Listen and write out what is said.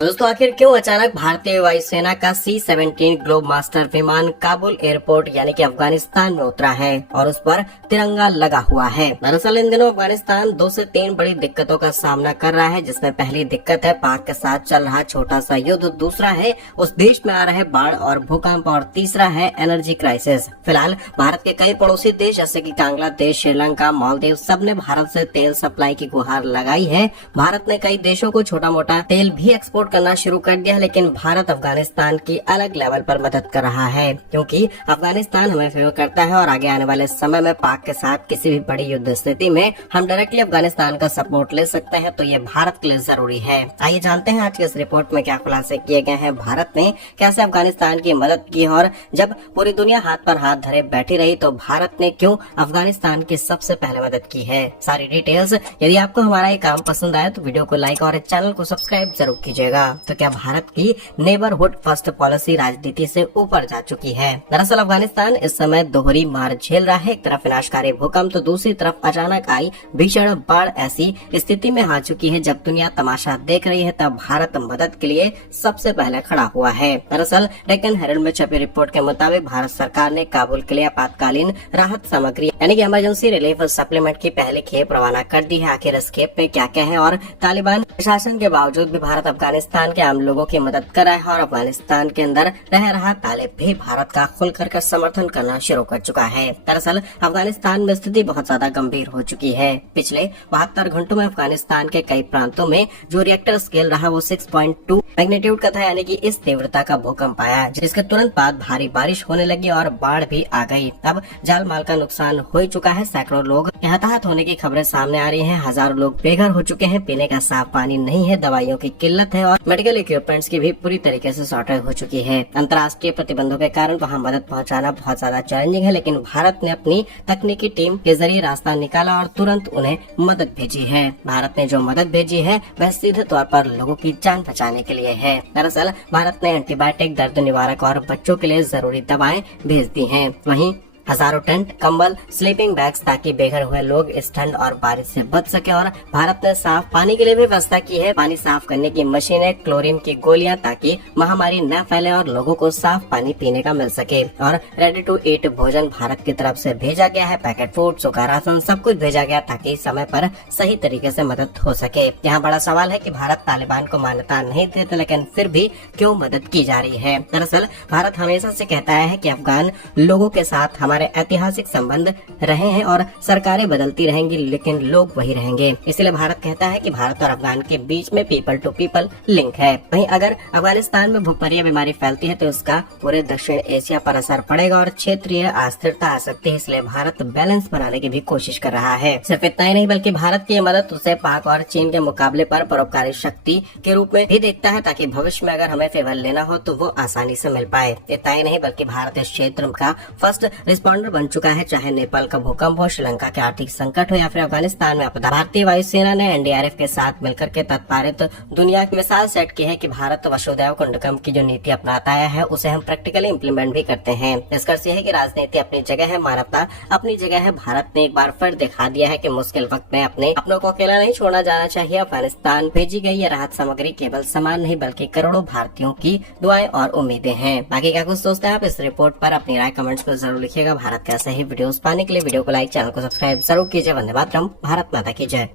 दोस्तों, आखिर क्यों अचानक भारतीय वायुसेना का C-17 ग्लोब मास्टर विमान काबुल एयरपोर्ट यानी कि अफगानिस्तान में उतरा है और उस पर तिरंगा लगा हुआ है। दरअसल इन दिनों अफगानिस्तान 2 से 3 बड़ी दिक्कतों का सामना कर रहा है, जिसमें पहली दिक्कत है पाक के साथ चल रहा छोटा सा युद्ध, दूसरा है उस देश में आ रहे बाढ़ और भूकंप और तीसरा है एनर्जी क्राइसिस। फिलहाल भारत के कई पड़ोसी देश जैसे कि बांग्लादेश, श्रीलंका, मालदीव सब ने भारत से तेल सप्लाई की गुहार लगाई है। भारत ने कई देशों को छोटा मोटा तेल भी एक्सपोर्ट करना शुरू कर दिया, लेकिन भारत अफगानिस्तान की अलग लेवल पर मदद कर रहा है, क्योंकि अफगानिस्तान हमें फेवर करता है और आगे आने वाले समय में पाक के साथ किसी भी बड़ी युद्ध स्थिति में हम डायरेक्टली अफगानिस्तान का सपोर्ट ले सकते हैं, तो ये भारत के लिए जरूरी है। आइए जानते हैं आज के इस रिपोर्ट में क्या खुलासे किए गए हैं। भारत ने कैसे अफगानिस्तान की मदद की और जब पूरी दुनिया हाथ पर हाथ धरे बैठी रही तो भारत ने क्यों अफगानिस्तान की सबसे पहले मदद की है। सारी डिटेल्स। यदि आपको हमारा ये काम पसंद आए तो वीडियो को लाइक और चैनल को सब्सक्राइब जरूर कीजिएगा। तो क्या भारत की नेबरहुड फर्स्ट पॉलिसी राजनीति से ऊपर जा चुकी है? दरअसल अफगानिस्तान इस समय दोहरी मार झेल रहा है। एक तरफ विनाशकारी भूकंप तो दूसरी तरफ अचानक आई भीषण बाढ़ ऐसी स्थिति में आ चुकी है जब दुनिया तमाशा देख रही है, तब भारत मदद के लिए सबसे पहले खड़ा हुआ है। दरअसल डेक्कन हेरल्ड में छपी रिपोर्ट के मुताबिक भारत सरकार ने काबुल के लिए आपातकालीन राहत सामग्री यानी कि इमरजेंसी रिलीफ सप्लीमेंट की पहली खेप रवाना कर दी है। आखिर इस खेप में क्या क्या है और तालिबान प्रशासन के बावजूद भी भारत अफगानिस्तान के आम लोगों की मदद कर रहा है और अफगानिस्तान के अंदर रह रहा तालिब भी भारत का खुलकर समर्थन करना शुरू कर चुका है। दरअसल अफगानिस्तान में स्थिति बहुत ज्यादा गंभीर हो चुकी है। पिछले 72 घंटों में अफगानिस्तान के कई प्रांतों में जो रिएक्टर स्केल रहा वो 6.2 मैग्नीट्यूड का था, यानी कि इस तीव्रता का भूकंप आया, जिसके तुरंत बाद भारी बारिश होने लगी और बाढ़ भी आ गई। अब जान माल का नुकसान हो चुका है। सैकड़ों लोग हताहत होने की खबरें सामने आ रही हैं। हजारों लोग बेघर हो चुके हैं। पीने का साफ पानी नहीं है, दवाइयों की किल्लत है और मेडिकल इक्विपमेंट्स की भी पूरी तरीके से शॉर्टेज हो चुकी है। अंतर्राष्ट्रीय प्रतिबंधों के कारण वहाँ मदद पहुँचाना बहुत ज्यादा चैलेंजिंग है, लेकिन भारत ने अपनी तकनीकी टीम के जरिए रास्ता निकाला और तुरंत उन्हें मदद भेजी है। भारत ने जो मदद भेजी है वह सीधे तौर पर लोगों की जान बचाने के लिए है। दरअसल भारत ने एंटीबायोटिक, दर्द निवारक और बच्चों के लिए जरूरी दवाएं भेज दी हैं। वहीं हजारों टेंट, कंबल, स्लीपिंग बैग्स ताकि बेघर हुए लोग इस ठंड और बारिश से बच सके। और भारत ने साफ पानी के लिए भी व्यवस्था की है। पानी साफ करने की मशीनें, क्लोरीन की गोलियां ताकि महामारी न फैले और लोगों को साफ पानी पीने का मिल सके। और रेडी टू ईट भोजन भारत की तरफ से भेजा गया है। पैकेट फूड, सूखा राशन सब कुछ भेजा गया ताकि समय पर सही तरीके से मदद हो सके। यहाँ बड़ा सवाल है कि भारत तालिबान को मान्यता नहीं देते, लेकिन फिर भी क्यों मदद की जा रही है। दरअसल भारत हमेशा से कहता है कि अफगान लोगों के साथ हमारे ऐतिहासिक संबंध रहे हैं और सरकारें बदलती रहेंगी लेकिन लोग वही रहेंगे। इसलिए भारत कहता है कि भारत और अफगान के बीच में पीपल टू पीपल लिंक है। वहीं अगर अफगानिस्तान में भूखमरी बीमारी फैलती है तो उसका पूरे दक्षिण एशिया पर असर पड़ेगा और क्षेत्रीय अस्थिरता आ सकती है। इसलिए भारत बैलेंस बनाने की भी कोशिश कर रहा है। सिर्फ इतना ही नहीं बल्कि भारत की मदद उसे पाक और चीन के मुकाबले पर परोपकारी शक्ति के रूप में भी देखता है, ताकि भविष्य में अगर हमें फेवर लेना हो तो वो आसानी से मिल पाए। इतना ही नहीं बल्कि भारत इस क्षेत्र का फर्स्ट रिस्पॉन्डर बन चुका है, चाहे नेपाल का भूकंप हो, श्रीलंका के आर्थिक संकट हो या फिर अफगानिस्तान में आपदा। भारतीय वायुसेना ने एनडीआरएफ के साथ मिलकर के तत्कारित दुनिया की मिसाल सेट की है कि भारत वसुधैव कुटुंबकम की जो नीति अपनाता है उसे हम प्रैक्टिकली इम्प्लीमेंट भी करते हैं। निष्कर्ष यह है कि राजनीति अपनी जगह है, मानवता अपनी जगह है। भारत ने एक बार फिर दिखा दिया है कि मुश्किल वक्त में अपने अपनों को अकेला नहीं छोड़ना जाना चाहिए। अफगानिस्तान भेजी गई ये राहत सामग्री केवल सामान नहीं बल्कि करोड़ों भारतीयों की दुआएं और उम्मीदें हैं। बाकी क्या कुछ सोचते हैं आप इस रिपोर्ट पर? अपनी राय कमेंट्स में जरूर लिखिएगा। भारत का ऐसे ही वीडियोस पाने के लिए वीडियो को लाइक, चैनल को सब्सक्राइब जरूर कीजिए। वंदे मातरम। भारत माता की जय।